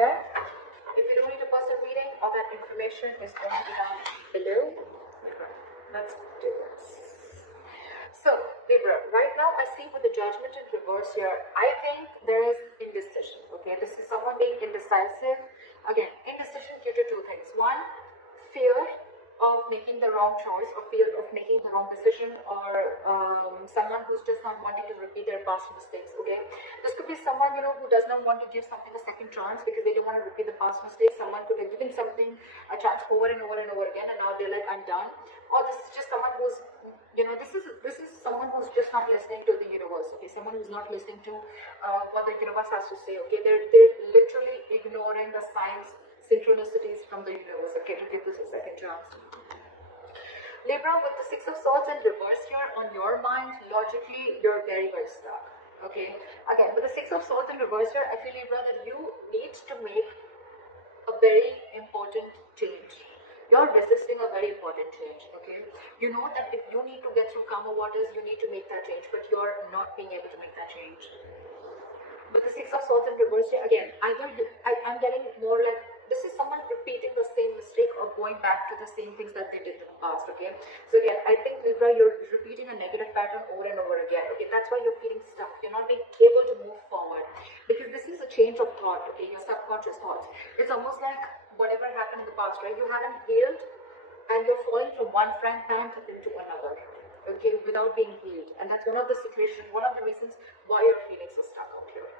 okay? If you don't need a personal reading, all that information is going to be down below. Let's do this. So, Libra, right now I see with the Judgment in reverse here, I think there is indecision, okay? This is someone being indecisive. Again, indecision due to two things. One, fear of making the wrong choice, or fear of making the wrong decision, or someone who's just not wanting to repeat their past mistakes, okay? This could be someone, you know, who does not want to give something a second chance because they don't want to repeat the past mistakes. Someone could have given something a chance over and over and over again, and now they're like, I'm done. Or this is just someone who's, you know, this is someone who's just not listening to the universe, okay? Someone who's not listening to what the universe has to say, okay? They're literally ignoring the signs, synchronicities from the universe, okay, to give this a second chance. Libra, with the Six of Swords in reverse here, on your mind, logically, you're very, very stuck, okay? Again, with the Six of Swords in reverse here, I feel, Libra, that you need to make a very important change. You're resisting a very important change, okay? You know that if you need to get through calmer waters, you need to make that change, but you're not being able to make that change. With the Six of Swords in reverse here, again, either I'm getting more like, this is someone repeating the same mistake or going back to the same things that they did in the past, okay? So again, I think, Libra, you're repeating a negative pattern over and over again, okay? That's why you're feeling stuck. You're not being able to move forward because this is a change of thought, okay? Your subconscious thoughts. It's almost like whatever happened in the past, right? You haven't healed and you're falling from one frying pan into another, okay, without being healed. And that's one of the situations, one of the reasons why you're feeling so stuck out here.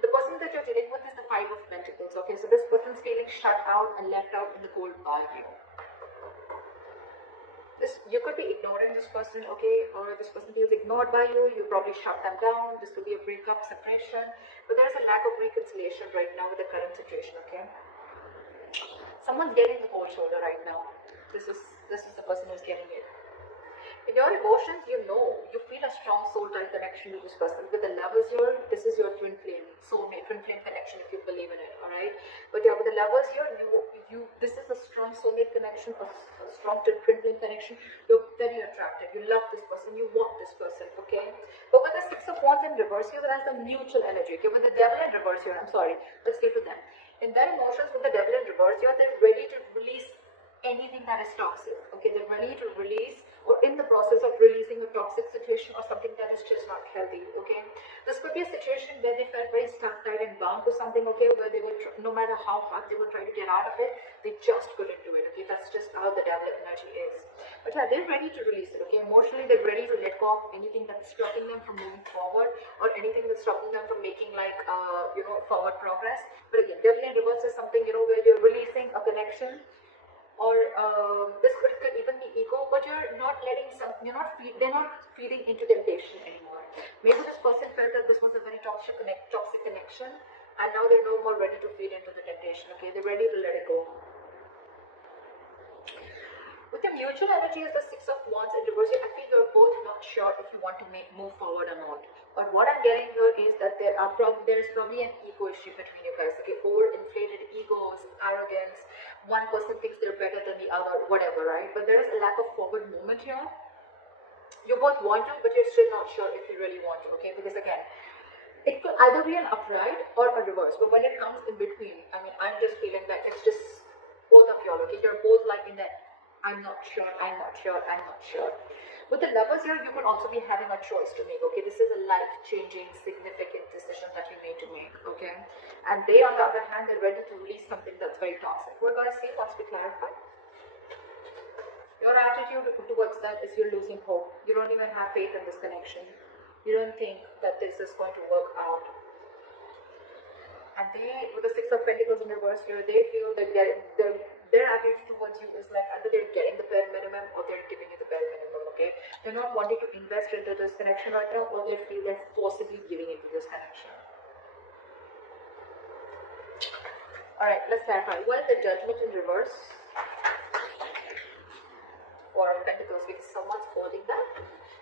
The person that you're dealing with is the Five of Pentacles, okay? So this person's feeling shut out and left out in the cold by you. You could be ignoring this person, okay? Or this person feels ignored by you. You probably shut them down. This could be a breakup, separation. But there's a lack of reconciliation right now with the current situation, okay? Someone's getting the cold shoulder right now. This is the person who's getting it. In your emotions, you know, you feel a strong soul-type connection with this person. With the Lovers here, this is your twin flame, soulmate, twin flame connection if you believe in it, alright? But yeah, with the Lovers here, this is a strong soulmate connection, a strong twin flame connection. You're very attracted. You love this person. You want this person, okay? But with the Six of Wands in reverse here, that's the mutual energy, okay? With the Devil in reverse here, I'm sorry, let's get to them. In their emotions, with the Devil in reverse here, they're ready to release anything that is toxic, okay? They're ready to release or in the process of releasing a toxic situation or something that is just not healthy, okay? This could be a situation where they felt very stuck, tied and bound to something, okay, where they would, no matter how hard they would try to get out of it, they just couldn't do it, okay? That's just how the Devil energy is. But yeah, they're ready to release it, okay? Emotionally, they're ready to let go of anything that's stopping them from moving forward or anything that's stopping them from making like, forward progress. But again, Devil in reverse is something, where you're releasing a connection, or this could even be ego, but you're not letting they're not feeding into temptation anymore. Maybe this person felt that this was a very toxic connection, and now they're no more ready to feed into the temptation, okay? They're ready to let it go. With the mutual energy as the Six of Wands in reverse, I feel you're both not sure if you want to move forward or not. But what I'm getting here is that there is probably an ego issue between you guys, okay? Overinflated egos, arrogance. One person thinks they're better than the other, whatever, right? But there is a lack of forward movement here. You both want to, but you're still not sure if you really want to, okay? Because again, it could either be an upright or a reverse. But when it comes in between, I mean, I'm just feeling that it's just both of y'all, okay? You're both like in that, I'm not sure, I'm not sure, I'm not sure. With the Lovers here, you could also be having a choice to make, okay? This is a life-changing, significant decision that you need to make, okay? And they, on the other hand, they're ready to release something that's very toxic. We're going to see once we clarify. Your attitude towards that is you're losing hope. You don't even have faith in this connection. You don't think that this is going to work out. And they, with the Six of Pentacles in reverse here, they feel that their attitude towards you is like either they're getting the bare minimum or they're giving you the bare minimum, okay? They're not wanting to invest into this connection right now, or they feel they're forcibly giving into this connection. Alright, let's clarify. Well, the Judgment in reverse for Pentacles, because someone's holding that.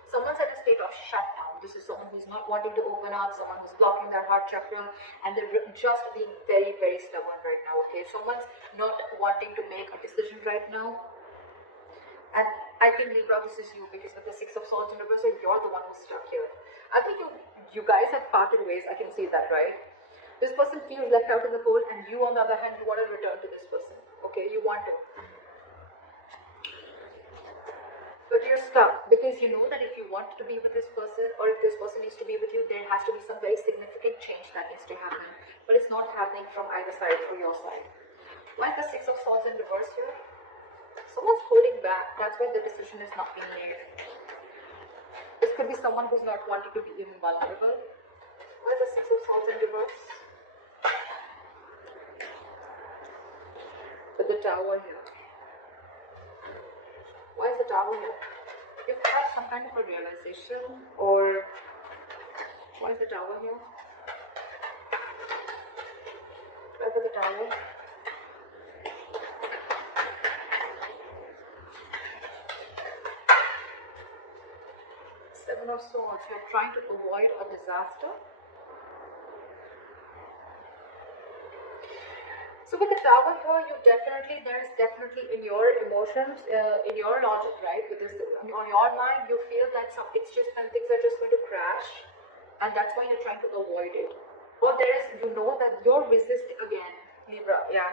Someone's at a state of shutdown. This is someone who's not wanting to open up, someone who's blocking their heart chakra, and they're just being very, very stubborn right now, okay? Someone's not wanting to make a decision right now. And I think, Libra, this is you, because with the Six of Swords in reverse, you're the one who's stuck here. I think you guys have parted ways. I can see that, right? This person feels left out in the cold, and you on the other hand, you want to return to this person. Okay, you want to. But you're stuck because you know that if you want to be with this person, or if this person needs to be with you, there has to be some very significant change that needs to happen. But it's not happening from either side for your side. Why is the Six of Swords in reverse here? Someone's holding back. That's why the decision is not being made. This could be someone who's not wanting to be even vulnerable. Why is the Six of Swords in reverse? With the Tower here. Why is the Tower here? You've had some kind of a realization, or why is the Tower here? Why is the Tower? Seven of Swords. You're trying to avoid a disaster. So with the Tower here, there is definitely in your emotions, in your logic, right? With this, on your mind, you feel that things are just going to crash, and that's why you're trying to avoid it. Or you know that you're resisting again, Libra. Yeah.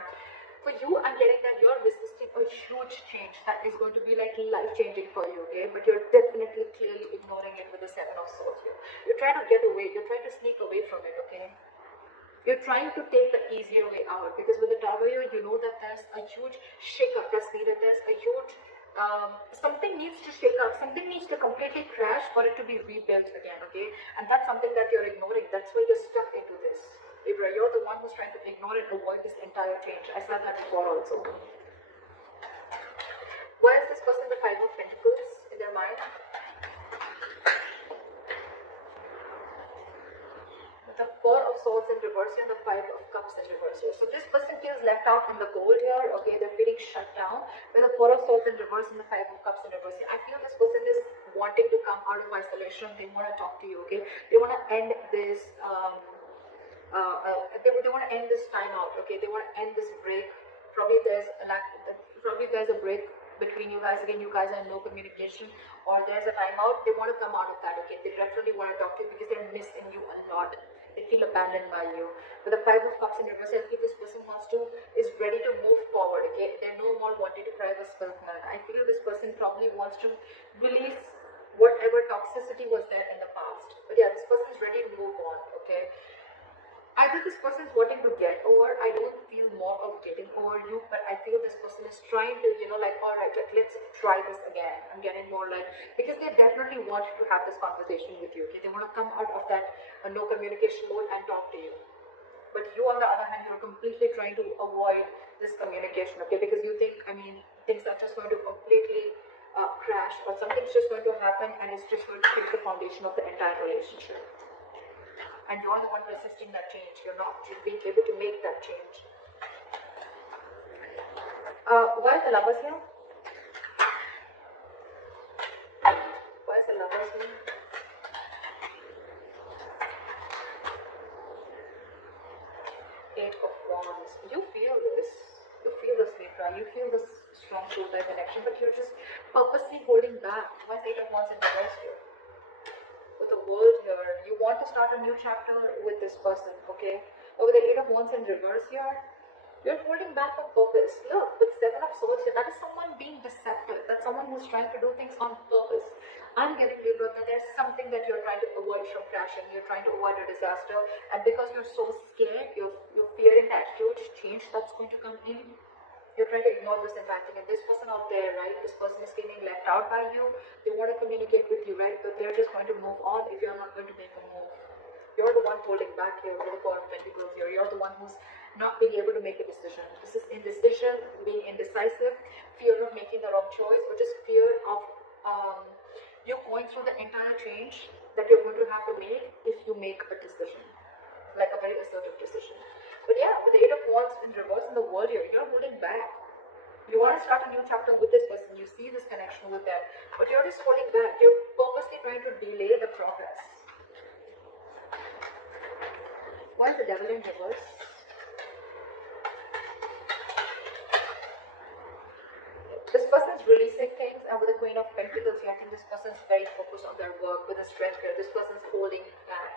For you, I'm getting that you're resisting a huge change that is going to be like life-changing for you, okay? But you're definitely clearly ignoring it with the Seven of Swords here. You're trying to get away. You're trying to sneak away from it, okay? You're trying to take the easier way out, because with the Tower here, you know that there's a huge shake-up that's needed. There's a huge, something needs to shake up. Something needs to completely crash for it to be rebuilt again, okay? And that's something that you're ignoring. That's why you're stuck into this. Libra, you're the one who's trying to ignore and avoid this entire change. I said that before also. Why is this person the Five of Pentacles in their mind? The Four of Swords in reverse here and the Five of Cups in reverse here. So this person feels left out in the cold here, okay? They're feeling shut down with the Four of Swords in reverse and the Five of Cups in reverse here. I feel this person is wanting to come out of isolation. They want to talk to you, okay? They want to end this, they want to end this time out, okay? They want to end this break. Probably there's a break between you guys. Again, you guys are in no communication, or there's a timeout. They want to come out of that, okay? They definitely want to talk to you because they're missing you a lot. They feel abandoned by you. With the Five of Cups in reverse, I feel this person is ready to move forward, okay? They're no more wanting to cry a spilled milk. I feel this person probably wants to release whatever toxicity was there in the past. But yeah, this person is ready to move on, okay? Either this person is wanting to get over. I don't feel more of getting over you, but I feel this person is trying to, like, all right, let's try this again. I'm getting more like, because they definitely want to have this conversation with you, okay? They want to come out of that no communication mode and talk to you. But you, on the other hand, you're completely trying to avoid this communication, okay? Because you think, things are just going to completely crash, or something's just going to happen and it's just going to shake the foundation of the entire relationship. And you're the one resisting that change. You're not being able to make that change. Why is the Lovers here? Why is the Lovers here? Eight of Wands. You feel this. You feel this, Libra. You feel this strong soul type connection, but you're just purposely holding back. Why is Eight of Wands in reverse here? With the World here, you want to start a new chapter with this person, okay? But with the Eight of Wands in reverse here, you're holding back on purpose. Look, with Seven of Swords here, that is someone being deceptive. That's someone who's trying to do things on purpose. I'm getting, Libra, that there's something that you're trying to avoid from crashing. You're trying to avoid a disaster, and because you're so scared, you're fearing that huge change that's going to come in. You're trying to ignore this entire thing, and this person out there, right? This person is feeling left out by you. They want to communicate with you, right? But they're just going to move on if you're not going to make a move. You're the one holding back here with the Four of Pentacles here. You're the one who's not being able to make a decision. This is indecision, being indecisive, fear of making the wrong choice, or just fear of you going through the entire change that you're going to have to make if you make a decision, like a very assertive decision. But yeah, with the Eight of Wands in reverse in the World here, you're holding back. You want to start a new chapter with this person. You see this connection with them, but you're just holding back. You're purposely trying to delay the progress. Why is the Devil in reverse? This person is releasing things, and with the Queen of Pentacles here, I think this person is very focused on their work. With the Strength here, this person is holding back.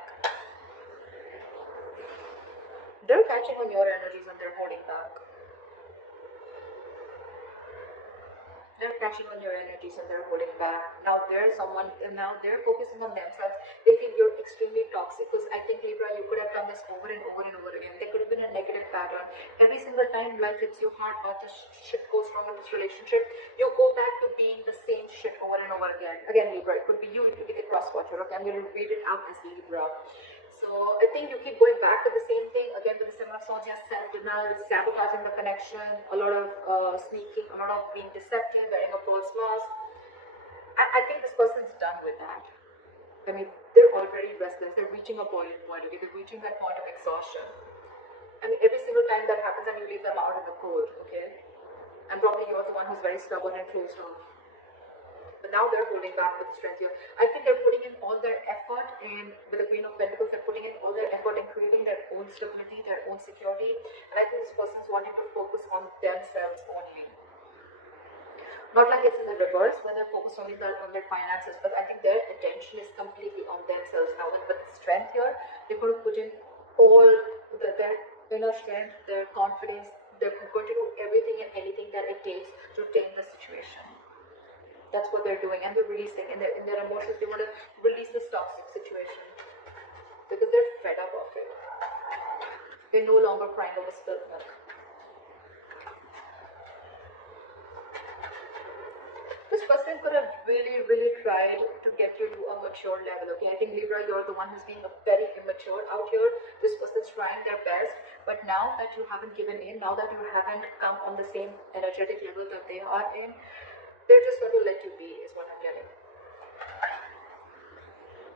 They're catching on your energies and they're holding back. They're catching on your energies and they're holding back. Now they're focusing on themselves. They feel you're extremely toxic, because I think, Libra, you could have done this over and over and over again. There could have been a negative pattern. Every single time life hits you hard or this shit goes wrong in this relationship, you go back to being the same shit over and over again. Again, Libra, it could be you, it could be the cross watcher. Okay, I'm going to read it out as Libra. So I think you keep going back to the same thing again with the Seven of Swords. Yes, self-denial, sabotaging the connection, a lot of sneaking, a lot of being deceptive, wearing a false mask. I think this person's done with that. I mean, they're already restless. They're reaching a boiling point. Okay, they're reaching that point of exhaustion. I mean, every single time that happens, and you leave them out in the cold. Okay, and probably you're the one who's very stubborn and closed off. But now they're holding back with strength here. I think they're putting in all their effort in, with the Queen of Pentacles, they're putting in all their effort in creating their own stability, their own security. And I think this person's wanting to focus on themselves only. Not like it's in the reverse, where they're focused only on their finances, but I think their attention is completely on themselves now. With the strength here, they're going to put in all their inner strength, their confidence. They're going to do everything and anything that it takes to tame the situation. That's what they're doing, and they're releasing in their emotions. They want to release this toxic situation because they're fed up of it. They're no longer crying over spilled milk. This person could have really, really tried to get you to a mature level. Okay, I think, Libra, you're the one who's being very immature out here. This person's trying their best, but now that you haven't given in, now that you haven't come on the same energetic level that they are in, they're just going to let you be, is what I'm getting.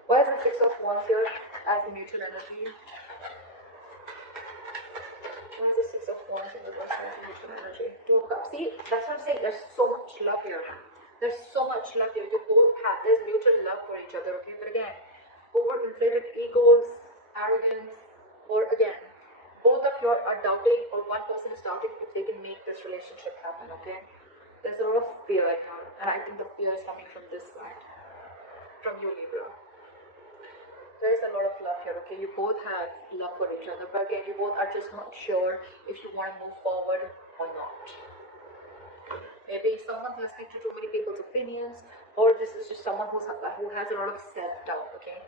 Why is the Six of Wands here as the mutual energy? Why is the Six of Wands in the reverse as the mutual energy? Two of Cups. See, that's what I'm saying. There's so much love here. There's so much love here. You both have. There's mutual love for each other, okay? But again, overinflated egos, arrogance, or again, both of you are doubting, or one person is doubting if they can make this relationship happen, okay? There's a lot of fear here, and I think the fear is coming from this side, from you, Libra. There is a lot of love here, okay? You both have love for each other, but again, you both are just not sure if you want to move forward or not. Maybe someone's listening to too many people's opinions, or this is just someone who has a lot of self-doubt, okay?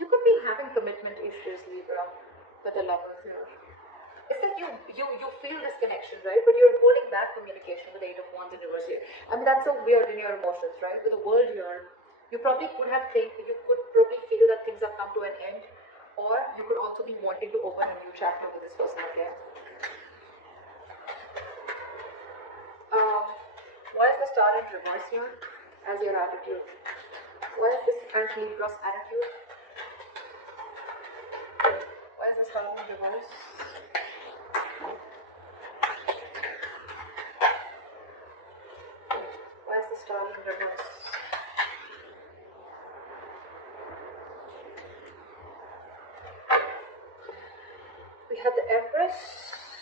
You could be having commitment issues, Libra, with the lovers here. It's like you feel this connection, right? But you're holding back communication with the Eight of Wands in reverse here. I mean, that's so weird in your emotions, right? With the world here, you could probably feel that things have come to an end, or you could also be wanting to open a new chapter with this person again. Why is the Star in reverse here as your attitude? Why is this as Libra's attitude? Why is the Star in reverse? Why is the Star in reverse? We have the Empress.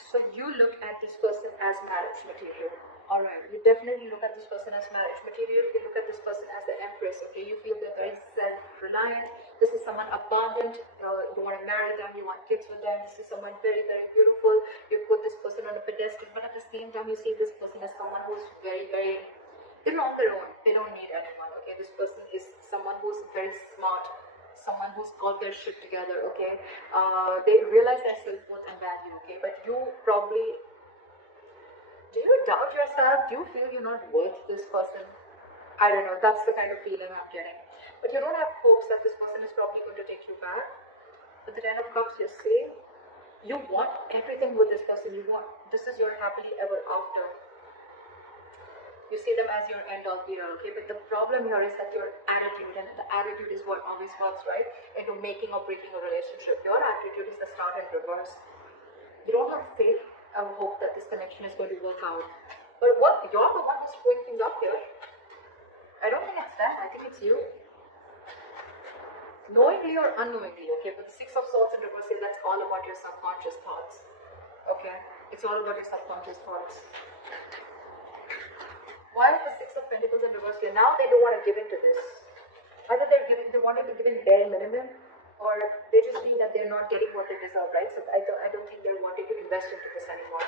So you look at this person as marriage material. Alright, you definitely look at this person as marriage material. You look at this person as the Empress. Okay, you feel they're very self-reliant. This is someone abundant. You want to marry them. You want kids with them. This is someone very, very beautiful. You put this person on a pedestal, but at the same time, you see this person as someone who's very, very. They're on their own. They don't need anyone. Okay, this person is someone who's very smart. Someone who's got their shit together. Okay, they realize their self-worth and value. Okay, but you probably. Do you doubt yourself? Do you feel you're not worth this person? I don't know. That's the kind of feeling I'm getting. But you don't have hopes that this person is probably going to take you back. But the Ten of Cups, you see, you want everything with this person. This is your happily ever after. You see them as your end all be all, okay? But the problem here is that your attitude, and the attitude is what always works, right? Into making or breaking a relationship. Your attitude is the Star in reverse. You don't have faith or hope that this connection is going to work out. But you're the one who's screwing things up here. I don't think it's them. I think it's you. Knowingly or unknowingly, okay? But the Six of Swords in reverse here, that's all about your subconscious thoughts. Okay? It's all about your subconscious thoughts. Why is the Six of Pentacles in reverse here? Now they don't want to give in to this. Either they wanted to give in bare minimum, or they just feel that they're not getting what they deserve, right? So I don't think they're wanting to invest into this anymore.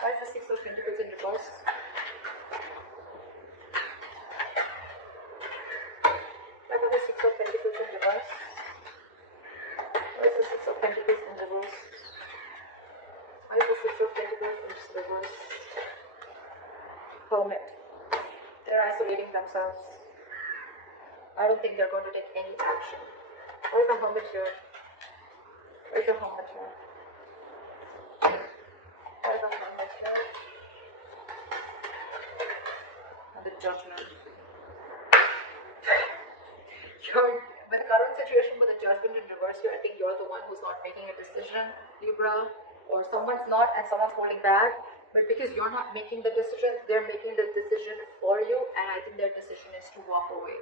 Why is the Six of Pentacles in reverse? Why is the Six of Pentacles in reverse? Why is the Six of Pentacles in reverse? Why is the Six of Pentacles in reverse? Hermit. They're isolating themselves. I don't think they're going to take any action. Why is the Hermit here? Why is the Hermit here? Why is the Hermit here? And the Judgment. With the current situation, with the Judgment in reverse here, I think you're the one who's not making a decision, Libra, or someone's not and someone's holding back. But because you're not making the decision, they're making the decision for you, and I think their decision is to walk away.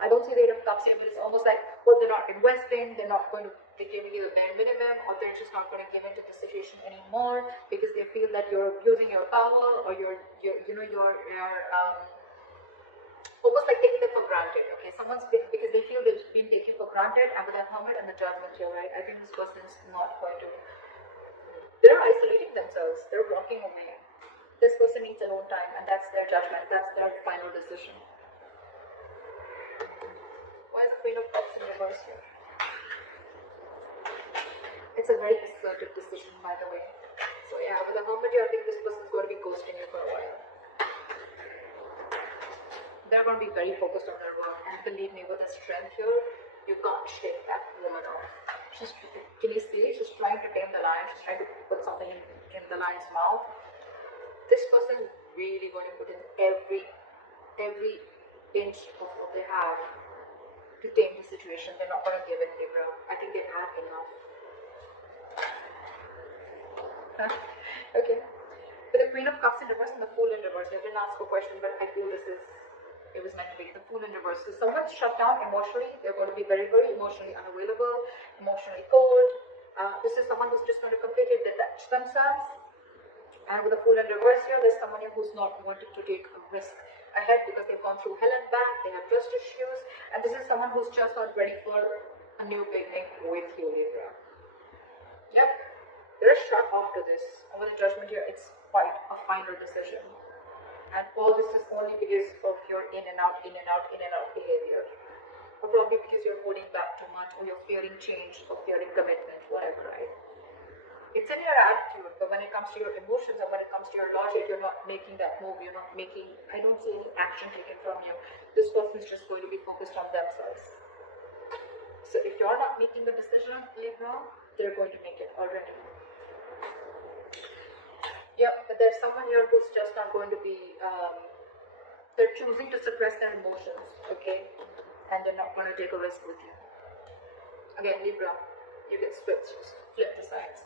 I don't see the Eight of Cups here, but it's almost like, well, they're not investing, they're not going to be giving you the bare minimum, or they're just not going to give into the situation anymore because they feel that you're abusing your power, or you're almost like taking them for granted. Okay, because they feel they've been taken for granted, and with the Hermit and the Judgment here, right? I think this person's not going to. They're isolating themselves. They're walking away. This person needs alone time, and that's their judgment. That's their final decision. Why is the Queen of Cups in reverse here? It's a very assertive decision, by the way. So yeah, with the Hermit here, I think this person's going to be ghosting you for a while. They're going to be very focused on their work, and believe me, with the strength here, you can't shake that woman off. Can you see? She's trying to tame the lion. She's trying to put something in the lion's mouth. This person is really going to put in every inch of what they have to tame the situation. They're not going to give in, Libra. I think they've had enough. Okay. With the Queen of Cups in reverse and the Fool in reverse, I didn't ask a question, but I feel it was meant to be. The Fool in reverse. So someone's shut down emotionally. They're going to be very, very emotionally unavailable, emotionally cold. This is someone who's just going to completely detach themselves. And with the Fool in reverse here, there's someone here who's not wanting to take a risk ahead because they've gone through hell and back. They have trust issues. And this is someone who's just not ready for a new beginning with you, Libra. Yep. They're shut off to this. And with the Judgment here, it's quite a final decision. And all this is only because of your in and out behavior. Or probably because you're holding back too much, or you're fearing change, or fearing commitment, whatever, right? It's in your attitude, but when it comes to your emotions and when it comes to your logic, you're not making that move. I don't see any action taken from you. This person is just going to be focused on themselves. So if you're not making the decision, Libra, they're going to make it already. Yeah, but there's someone here who's just not going to be, they're choosing to suppress their emotions, okay? And they're not going to take a risk with you. Again, Libra, you get switched, flip the sides.